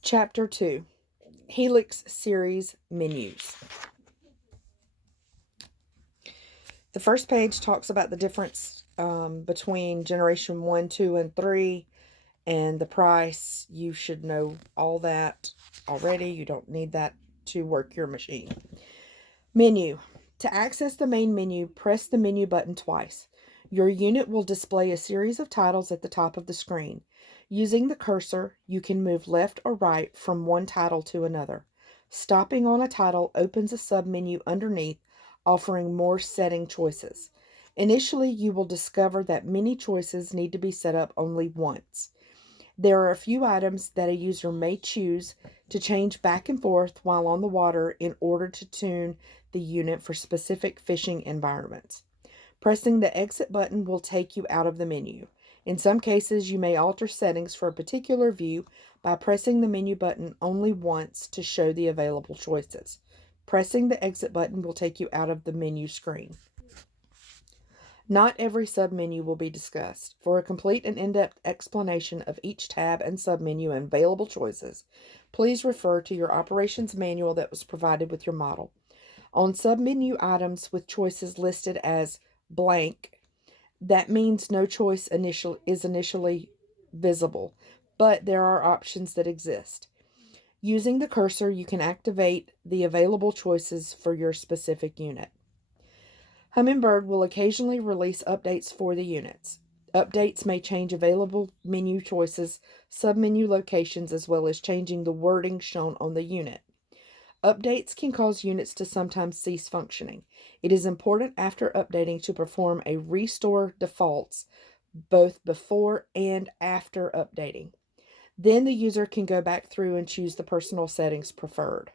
Chapter 2, Helix Series Menus. The first page talks about the difference between Generation 1, 2, and 3 and the price. You should know all that already. You don't need that to work your machine. Menu. To access the main menu, press the menu button twice. Your unit will display a series of titles at the top of the screen. Using the cursor, you can move left or right from one title to another. Stopping on a title opens a submenu underneath, offering more setting choices. Initially, you will discover that many choices need to be set up only once. There are a few items that a user may choose to change back and forth while on the water in order to tune the unit for specific fishing environments. Pressing the exit button will take you out of the menu. In some cases, you may alter settings for a particular view by pressing the menu button only once to show the available choices. Pressing the exit button will take you out of the menu screen. Not every submenu will be discussed. For a complete and in-depth explanation of each tab and submenu and available choices, please refer to your operations manual that was provided with your model. On submenu items with choices listed as blank, that means no choice is initially visible, but there are options that exist. Using the cursor, you can activate the available choices for your specific unit. Humminbird will occasionally release updates for the units. Updates may change available menu choices, submenu locations, as well as changing the wording shown on the unit. Updates can cause units to sometimes cease functioning. It is important after updating to perform a restore defaults both before and after updating. Then the user can go back through and choose the personal settings preferred.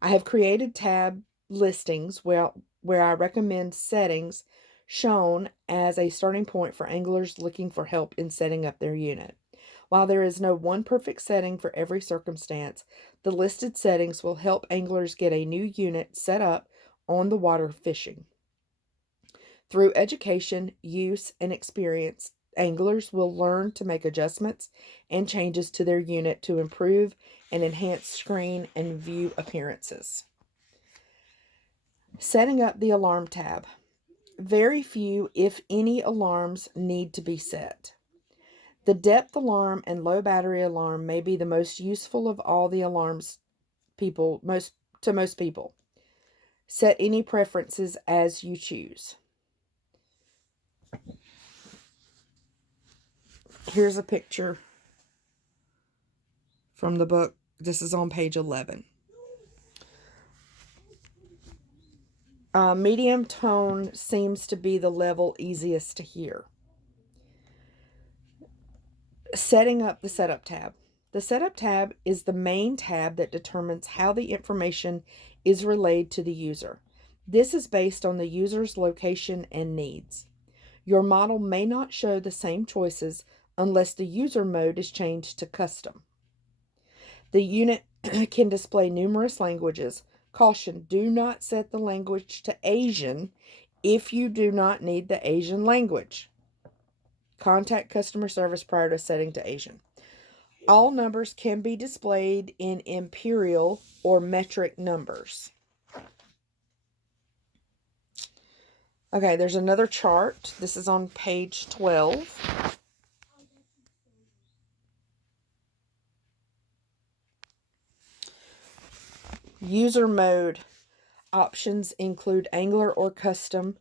I have created tab listings where I recommend settings shown as a starting point for anglers looking for help in setting up their unit. While there is no one perfect setting for every circumstance, the listed settings will help anglers get a new unit set up on the water fishing. Through education, use, and experience, anglers will learn to make adjustments and changes to their unit to improve and enhance screen and view appearances. Setting up the alarm tab. Very few, if any, alarms need to be set. The depth alarm and low battery alarm may be the most useful of all the alarms to most people. Set any preferences as you choose. Here's a picture from the book. This is on page 11. Medium tone seems to be the level easiest to hear. Setting up the setup tab. The setup tab is the main tab that determines how the information is relayed to the user. This is based on the user's location and needs. Your model may not show the same choices unless the user mode is changed to custom. The unit can display numerous languages. Caution, do not set the language to Asian if you do not need the Asian language. Contact customer service prior to setting to Asian. All numbers can be displayed in imperial or metric numbers. Okay, there's another chart. This is on page 12. User mode options include angler or custom.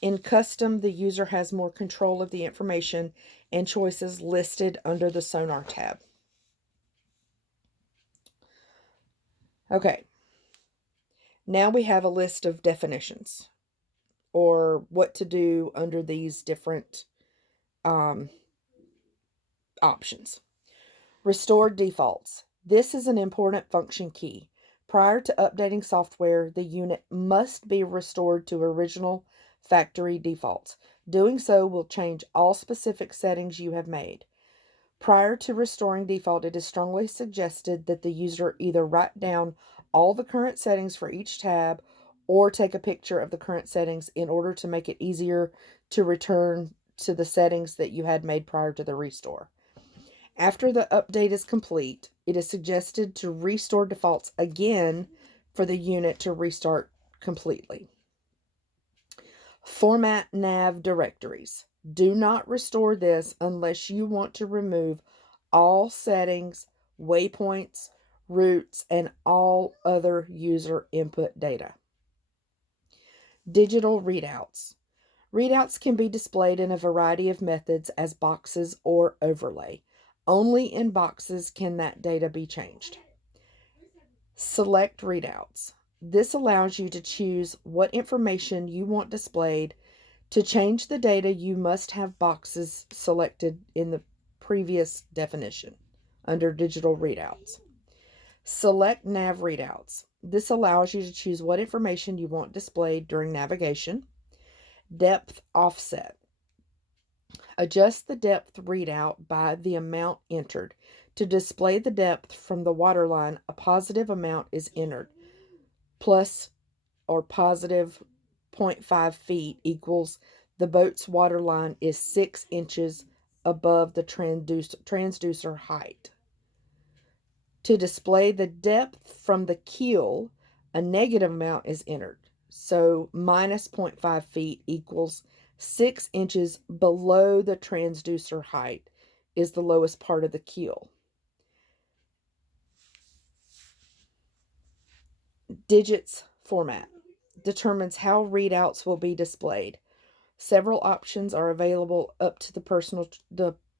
In custom, the user has more control of the information and choices listed under the sonar tab. Okay, now we have a list of definitions or what to do under these different options. Restore defaults. This is an important function key. Prior to updating software, the unit must be restored to original factory defaults. Doing so will change all specific settings you have made. Prior to restoring default, it is strongly suggested that the user either write down all the current settings for each tab or take a picture of the current settings in order to make it easier to return to the settings that you had made prior to the restore. After the update is complete, it is suggested to restore defaults again for the unit to restart completely. Format nav directories. Do not restore this unless you want to remove all settings, waypoints, routes, and all other user input data. Digital readouts. Readouts can be displayed in a variety of methods as boxes or overlay. Only in boxes can that data be changed. Select readouts. This allows you to choose what information you want displayed. To change the data, you must have boxes selected in the previous definition under digital readouts. Select nav readouts. This allows you to choose what information you want displayed during navigation. Depth offset. Adjust the depth readout by the amount entered. To display the depth from the waterline, a positive amount is entered. Plus or positive 0.5 feet equals the boat's waterline is 6 inches above the transducer height. To display the depth from the keel, a negative amount is entered. So minus 0.5 feet equals 6 inches below the transducer height is the lowest part of the keel. Digits format determines how readouts will be displayed. Several options are available up to the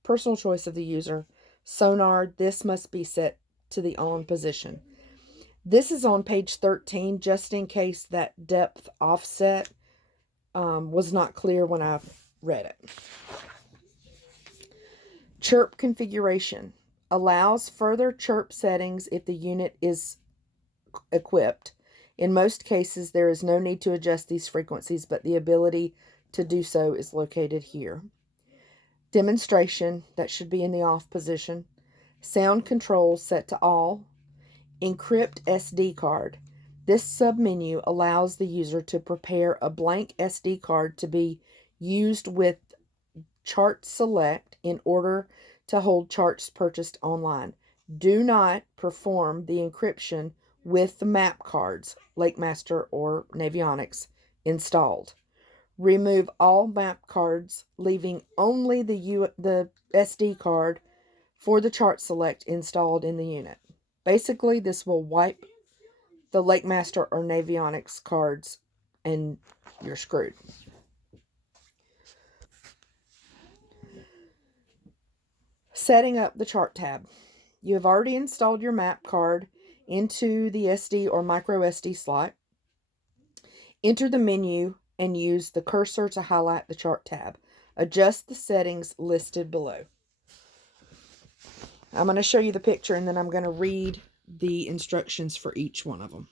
personal choice of the user. Sonar, this must be set to the on position. This is on page 13, just in case that depth offset was not clear when I read it. Chirp configuration allows further chirp settings if the unit is equipped. In most cases, there is no need to adjust these frequencies, but the ability to do so is located here. Demonstration, that should be in the off position. Sound control set to all. Encrypt SD card. This submenu allows the user to prepare a blank SD card to be used with chart select in order to hold charts purchased online. Do not perform the encryption with the map cards, LakeMaster or Navionics, installed. Remove all map cards, leaving only the SD card for the chart select installed in the unit. Basically, this will wipe the LakeMaster or Navionics cards and you're screwed. Setting up the chart tab. You have already installed your map card into the SD or micro SD slot. Enter the menu and use the cursor to highlight the chart tab. Adjust the settings listed below. I'm going to show you the picture and then I'm going to read the instructions for each one of them.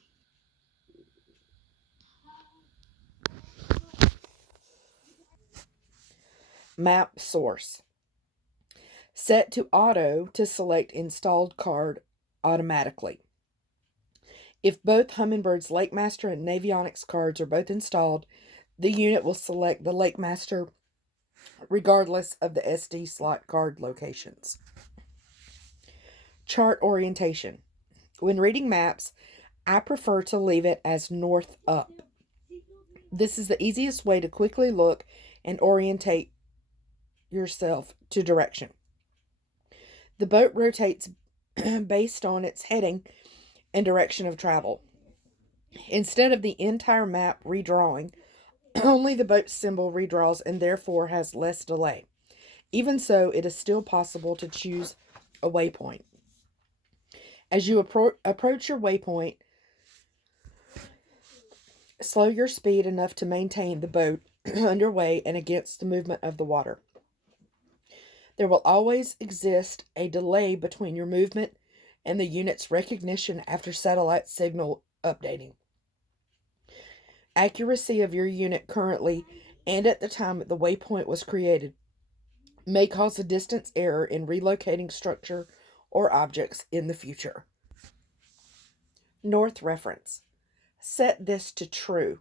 Map source. Set to auto to select installed card automatically. If both Hummingbird's LakeMaster and Navionics cards are both installed, the unit will select the LakeMaster regardless of the SD slot card locations. Chart orientation. When reading maps, I prefer to leave it as north up. This is the easiest way to quickly look and orientate yourself to direction. The boat rotates based on its heading and direction of travel. Instead of the entire map redrawing, only the boat symbol redraws and therefore has less delay. Even so, it is still possible to choose a waypoint. As you approach your waypoint, slow your speed enough to maintain the boat underway and against the movement of the water. There will always exist a delay between your movement and the unit's recognition after satellite signal updating. Accuracy of your unit currently and at the time the waypoint was created may cause a distance error in relocating structure or objects in the future. North reference. Set this to true.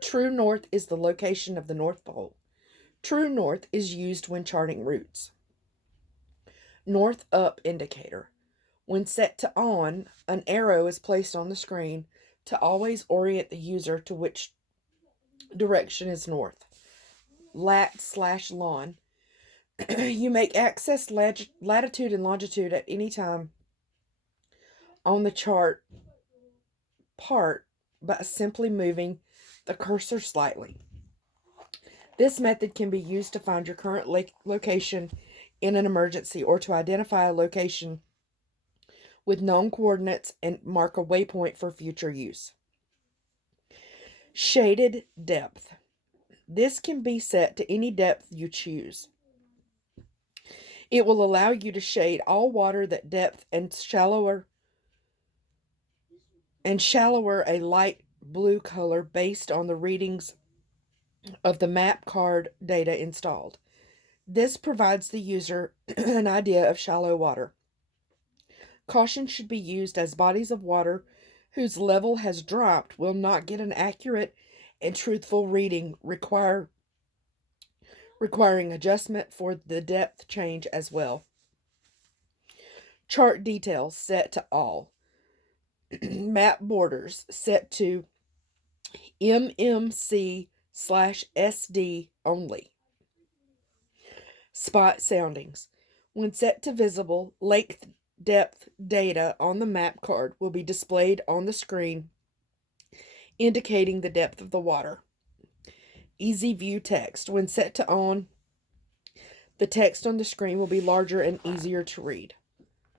True north is the location of the North Pole. True north is used when charting routes. North up indicator. When set to on, an arrow is placed on the screen to always orient the user to which direction is north. Lat/lon. You make access latitude and longitude at any time on the chart part by simply moving the cursor slightly. This method can be used to find your current location in an emergency or to identify a location with known coordinates and mark a waypoint for future use. Shaded depth. This can be set to any depth you choose. It will allow you to shade all water that depth and shallower a light blue color based on the readings of the map card data installed. This provides the user an idea of shallow water. Caution should be used as bodies of water whose level has dropped will not get an accurate and truthful reading requiring adjustment for the depth change as well. Chart details set to all. Map borders set to MMC/SD only. Spot soundings. When set to visible, lake depth data on the map card will be displayed on the screen, indicating the depth of the water. Easy view text. When set to on, the text on the screen will be larger and easier to read.